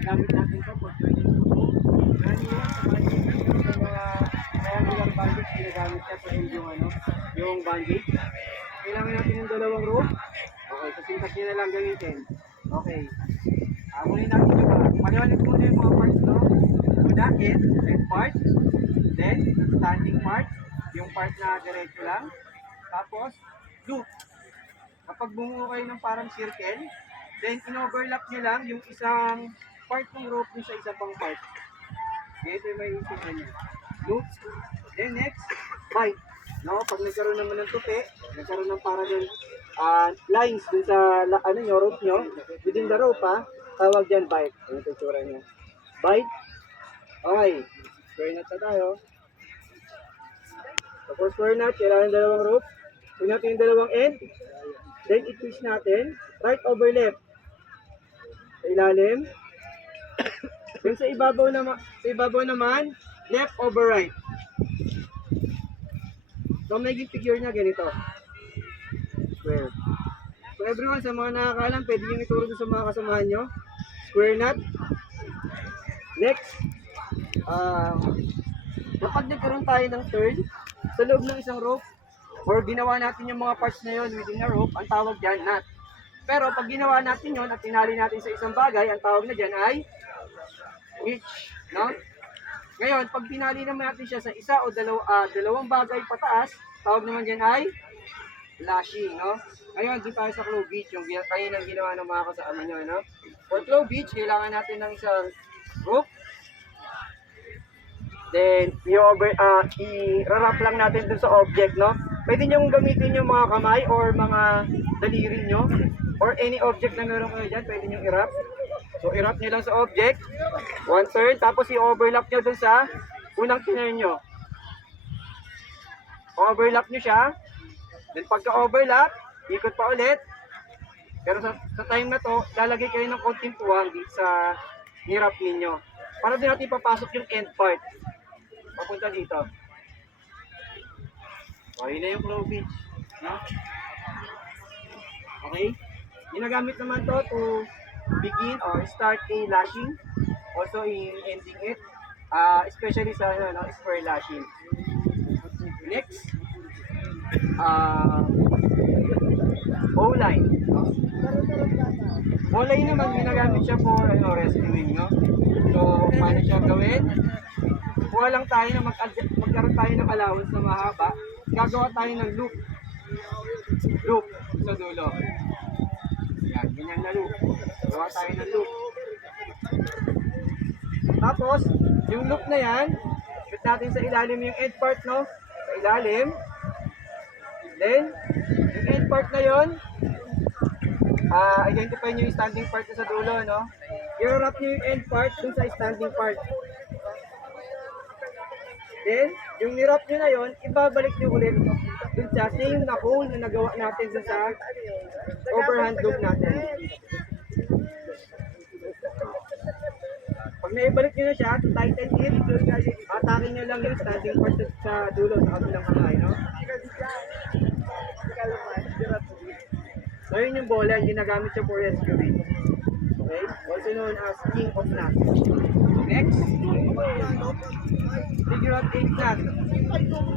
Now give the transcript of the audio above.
gamit natin ito for joining football. Karaniwan sa bandage, sa mga triangular bandage, ginagamit siya for yung yung bandage. Kailangan natin ng dalawang rope. Okay, so sintas nyo na lang gamitin. Okay. Kunin natin yung mga, paliwanag muna yung mga parts, no? Una, end part. Then, standing part. Yung part na diretso lang. Tapos, loop. Kapag bumuo kayo ng parang circle, then in-overlap nyo lang yung isang part ng rope nyo sa isang pang part. Ito yung may isipin nyo. Loop. Then next, bite. No, pag nagkaroon naman ng tupi, nagkaroon ng parang lines dun sa rope nyo, within the rope tawag dyan bite. Ano ito yung tsura nyo? Bite. Okay. Square knot na tayo. So for square knot, kailangan dalawang rope. Pag natin yung dalawang end, then i-twist natin, right over left. Sa ilalim. Then sa ibabaw naman, left over right. So magiging figure niya ganito. Square. So everyone, sa mga nakakaalam, pwede nyo ituro sa mga kasamahan nyo. Square knot. Next, kapag nagkaroon tayo ng turn, sa loob ng isang rope, or ginawa natin yung mga parts na yun within a rope, ang tawag dyan, knot. Pero pag ginawa natin yun at tinali natin sa isang bagay, ang tawag na dyan ay hitch, no? Ngayon, pag tinali naman natin siya sa isa o dalawang bagay pataas, tawag naman dyan ay lashing, no? Ngayon, dito tayo sa clovage, yung kaninang ginawa ng mga kasama nyo, no? For clovage, kailangan natin ng isang rope. Then, i-wrap lang natin dun sa object, no? Pwede nyo gamitin yung mga kamay or mga daliri nyo or any object na meron kayo dyan, pwede nyo i-wrap. So, i-wrap nyo lang sa object, 1/3, tapos i-overlap nyo dun sa unang tinay nyo. Overlap nyo siya, then pagka-overlap, ikot pa ulit. Pero sa time na to, lalagay kayo ng konting tuwang dito sa nirap ninyo. Para din natin papasok yung end part. Papunta dito. Okay na yung clovage. No? Okay? Ginagamit naman to to begin or start a lashing. Also in ending it. Especially sa square lashing. Next. Bowline. Bowline naman ginagamit siya for rescuing, no? So, paano siya gawin? Kuha lang tayo na magkaroon tayo ng allowance na mahaba. Gagawa tayo ng loop. Loop sa dulo. Yan, ganyan na loop. Gawa tayo ng loop. Tapos, yung loop na yan, shoot natin sa ilalim yung end part, no? Sa ilalim. Then, yung end part na yun, identify nyo yung standing part sa dulo, no? I-wrap nyo yung end part dun sa standing part. Then, yung nirap nyo na yun, ibabalik nyo ulit dun sa same na hole na nagawa natin dun sa overhand loop natin. Pag naibalik nyo na siya, to tighten it, atakin nyo lang yung standing part sa dulo, sa kabilang kamay, no? So yun yung bola, ginagamit siya for rescuing. Okay? Also known as king of knots. Next, figure out 8 knot.